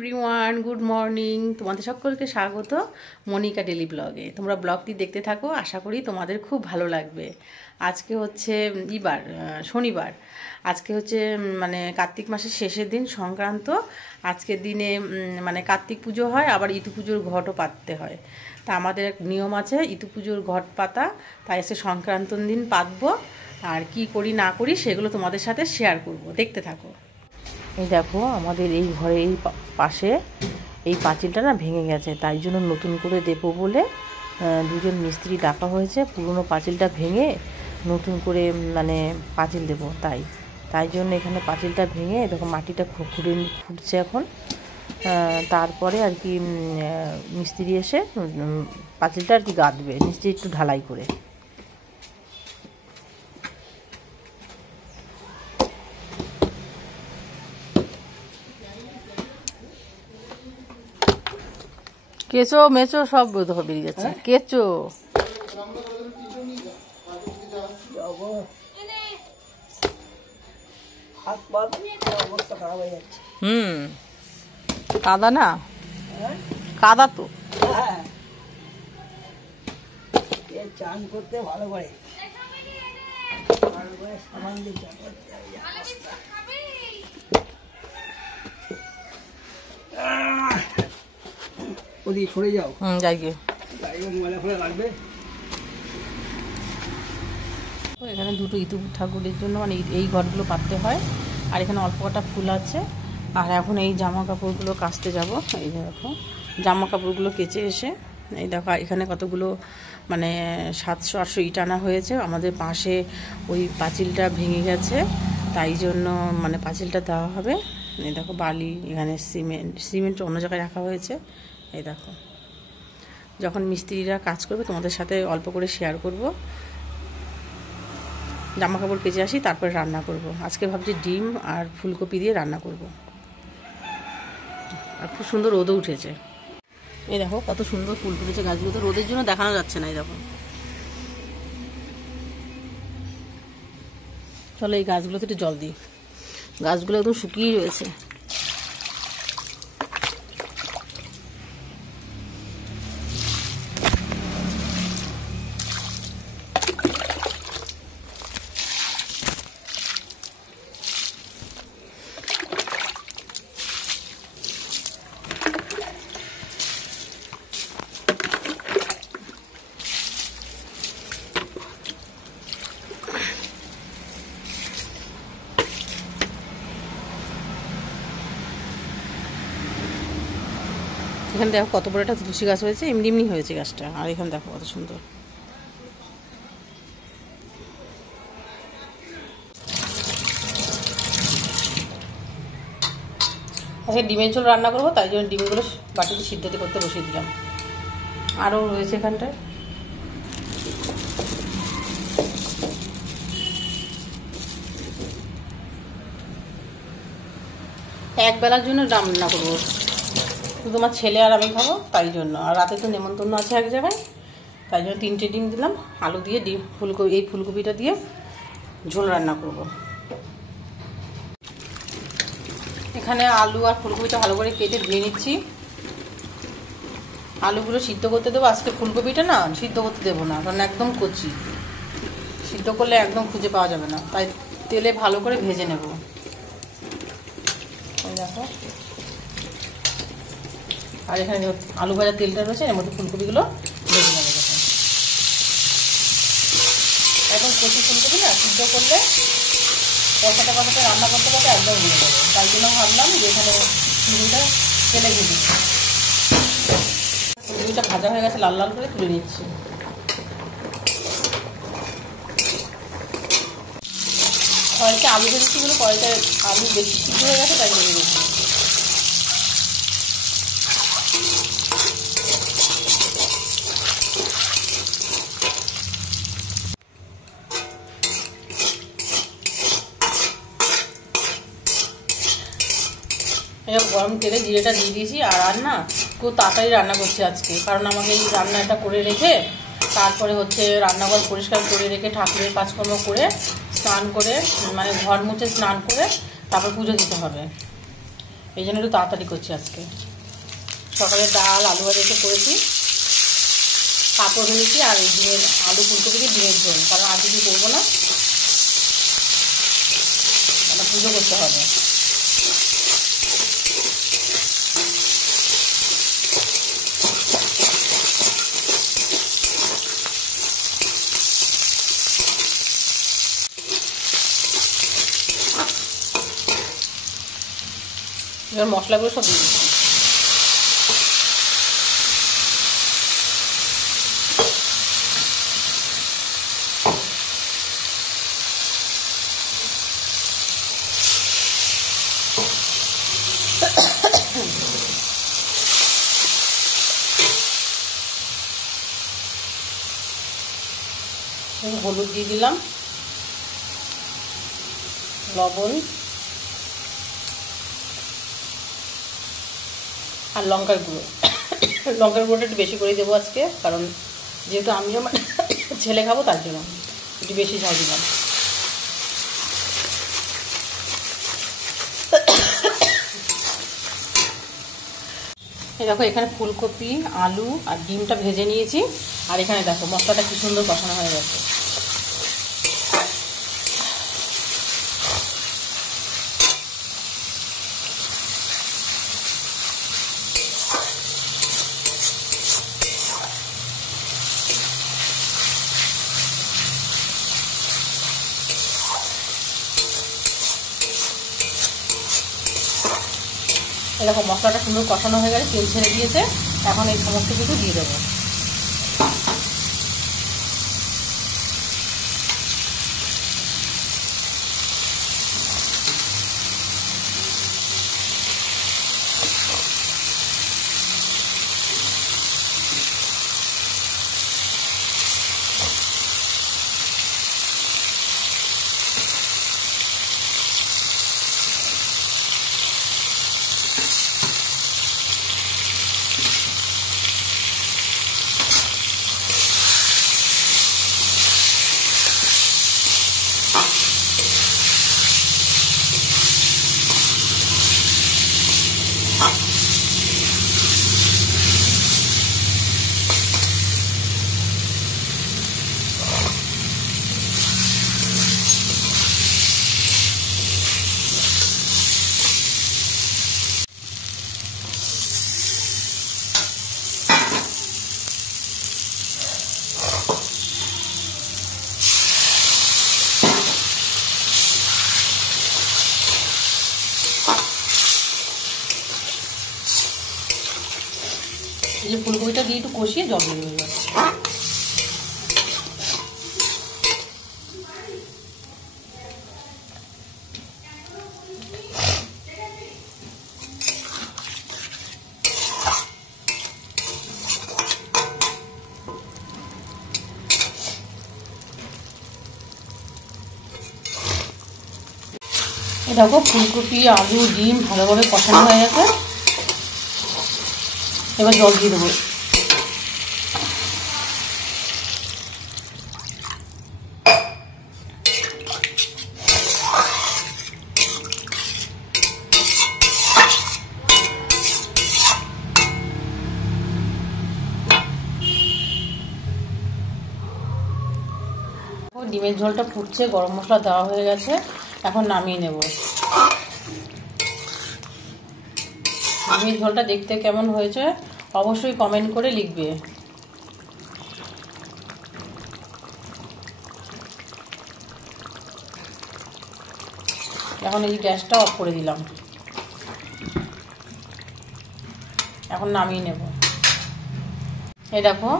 Everyone, good morning. তোমাদের সকলকে স্বাগত মনিকা ডেলি ব্লগে। তোমরা ব্লগটি দেখতে থাকো, আশা করি তোমাদের খুব ভালো লাগবে। আজকে হচ্ছে শনিবার। আজকে হচ্ছে কার্তিক মাসের শেষের দিন, সংক্রান্ত। আজকের দিনে কার্তিক পুজো হয়, আবার ইতু পুজোর ঘটও পাততে হয়। তা আমাদের এক নিয়ম আছে ইতু পুজোর ঘট পাতা, তাই এসে সংক্রান্তর দিন পাতবো। আর কি করি না করি সেগুলো তোমাদের সাথে শেয়ার করব, দেখতে থাকো। এই দেখো, আমাদের এই ঘরে এই পাশে এই পাঁচিলটা না ভেঙে গেছে, তাই জন্য নতুন করে দেবো বলে দুজন মিস্ত্রি ডাকা হয়েছে। পুরনো পাঁচিলটা ভেঙে নতুন করে পাঁচিল দেবো, তাই জন্য এখানে পাঁচিলটা ভেঙে দেখো মাটিটা খুঁড়ছে এখন। তারপরে আর কি মিস্ত্রি এসে পাঁচিলটা আর কি গাঁথবে, নিচে একটু ঢালাই করে। কেঁচো মেচো সব বেরিয়ে যাচ্ছে। কেঁচো কাদা না, কাদা তো চান করতে ভালো করে ওদিকে সরে যাও। যাই গিয়ে ময়লা ফলে লাগবে। এখানে দুটো ইতু ঠাকুরের জন্য এই ঘরগুলো পাততে হয়। আর এখানে অল্প কটা ফুল আছে। আর এখন এই জামা কাপড়গুলো কাচতে যাব। এই দেখো, জামা কাপড়গুলো কেচে এসে এই দেখো এখানে কতগুলো 700-800 ইট আনা হয়েছে। আমাদের পাশে ওই পাঁচিলটা ভেঙে গেছে, তাই জন্য পাঁচিলটা দেওয়া হবে। এই দেখো বালি, এখানে সিমেন্ট অন্য জায়গায় রাখা হয়েছে। এই দেখো, যখন মিস্ত্রিরা কাজ করবে তোমাদের সাথে অল্প করে শেয়ার করব। জামা কাপড় কেচে আসি, তারপরে রান্না করব। আজকে ভাবছি ডিম আর ফুলকপি দিয়ে রান্না করব। আর খুব সুন্দর রোদও উঠেছে। এই দেখো কত সুন্দর ফুল ফুটেছে গাছগুলোতে, রোদের জন্য দেখানো যাচ্ছে না। এই দেখো, চলো এই গাছগুলোতে একটু জল দিই। গাছগুলো একদম শুকিয়ে রয়েছে। এখানে দেখো কত বড় একটা তুলসী গাছ হয়েছে, এমনি এমনি হয়েছে গাছটা। আর এখানে দেখো কত সুন্দর। আজকে ডিমের ঝোল রান্না করবো, তাই জন্য ডিমগুলো বাটিতে সিদ্ধতে করতে বসিয়ে দিলাম। আরও রয়েছে এখানটায়। এক বেলার জন্য রান্না করবো, শুধু আমার ছেলে আর আমি খাবো, তাই জন্য। আর রাতে তো নেমন্তন্ন আছে এক জায়গায়, তাই জন্য 3টে ডিম দিলাম। আলু দিয়ে এই ফুলকপিটা দিয়ে ঝোল রান্না করব। এখানে আলু আর ফুলকপিটা ভালো করে কেটে ধুয়ে নিচ্ছি। আলুগুলো সিদ্ধ করতে দেবো। আজকে ফুলকপিটা না সিদ্ধ করতে দেবো না, কারণ একদম কচি। সিদ্ধ করলে একদম খুঁজে পাওয়া যাবে না, তাই তেলে ভালো করে ভেজে নেব। দেখো, আর এখানে আলু ভাজার তেলটা রয়েছে, এর মধ্যে ফুলকপিগুলো ভেজে নেবে। দেখো, একদম কচি ফুলকপি না, সিদ্ধ করলে কষাতে রান্না করতে একদম ভেজে যাবে। তাই জন্য ভাবলাম যে এখানে ফুলকপিটা তেলে ভেজে নিই। ফুলকপিটা ভাজা হয়ে গেছে, লাল লাল করে তুলে নিচ্ছি। কয়েকটা আলু ভেজেছি বলে কয়েকটা আলু বেশি সিদ্ধ হয়ে গেছে, তাই ভেজে দিচ্ছি। গরম তেলে জিরেটা দিয়ে দিয়েছি। আর না খুব তাড়াতাড়ি রান্না করছি আজকে, কারণ আমাকে এই রান্নাটা করে রেখে তারপরে হচ্ছে রান্নাঘর পরিষ্কার করে রেখে ঠাকুরের কাজকর্ম করে স্নান করে ঘর মুছে স্নান করে তারপর পুজো দিতে হবে। এই জন্য একটু তাড়াতাড়ি করছি আজকে। সকালে ডাল আলু ভাজা একটু করেছি, পাঁপড় ভেজেছি, আর এই ডিমের আলু ফুলকপি দিয়ে ডিমের ঝোল, কারণ আর কিছু করবো না, মানে পুজো করতে হবে। এবার মশলাগুলো সব দিয়ে দিচ্ছি। হলুদ দিয়ে দিলাম, লবণ আর লঙ্কার গুঁড়ো। লঙ্কার গুঁড়োটা একটু বেশি করে দেবো আজকে, কারণ যেহেতু আমি আমার ছেলে খাবো তার জন্য একটু বেশি ঝাল দিলাম। এই দেখো এখানে ফুলকপি আলু আর ডিমটা ভেজে নিয়েছি, আর এখানে দেখো মশলাটা কি সুন্দর কষানো হয়ে গেছে। এরকম মশলাটা সুন্দর কষানো হয়ে গেছে, তেল ছেড়ে দিয়েছে। এখন এই সমস্ত কিছু দিয়ে দেবো। এই যে ফুলকপিটা দিয়ে একটু কষিয়ে জল দিয়ে দেবো। এই দেখো ফুলকপি আলু ডিম ভালোভাবে কষানো হয়ে গেছে, এবার জল দিয়ে দেবো। ডিমের ঝোলটা ফুটছে, গরম মশলা দেওয়া হয়ে গেছে, এখন নামিয়ে নেব। ডিমের ঝোলটা দেখতে কেমন হয়েছে অবশ্যই কমেন্ট করে লিখবে। এখন এই গ্যাসটা অফ করে দিলাম, এখন নামিয়ে নেব। এই দেখো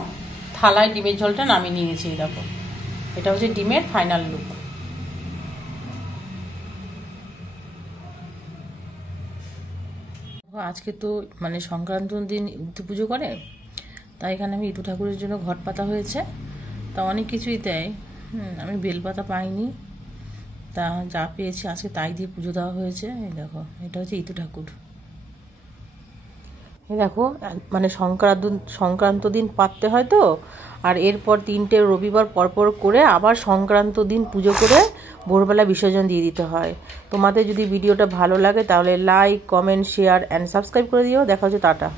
থালায় ডিমের ঝোলটা নামিয়ে নিয়েছি। এই দেখো এটা হচ্ছে ডিমের ফাইনাল লুক। আজকে তো মানে সংক্রান্তির দিন ইদু পুজো করে, তাই এখানে আমি ইদু ঠাকুরের জন্য ঘট পাতা হয়েছে, তা অনেক কিছুই দেয়। আমি বেলপাতা পাইনি, তা যা পেয়েছি আজকে তাই দিয়ে পুজো দেওয়া হয়েছে। এই দেখো এটা হচ্ছে ইদু ঠাকুর। এই দেখো মানে সংক্রান্ত দিন পাততে হয় তো, আর এরপর 3টে রবিবার পরপর করে আবার সংক্রান্ত দিন পুজো করে ভোরবেলা বিসর্জন দিয়ে দিতে হয়। তোমাদের যদি ভিডিওটা ভালো লাগে তাহলে like, comment, share and subscribe করে দিও। দেখা হচ্ছে, টাটা।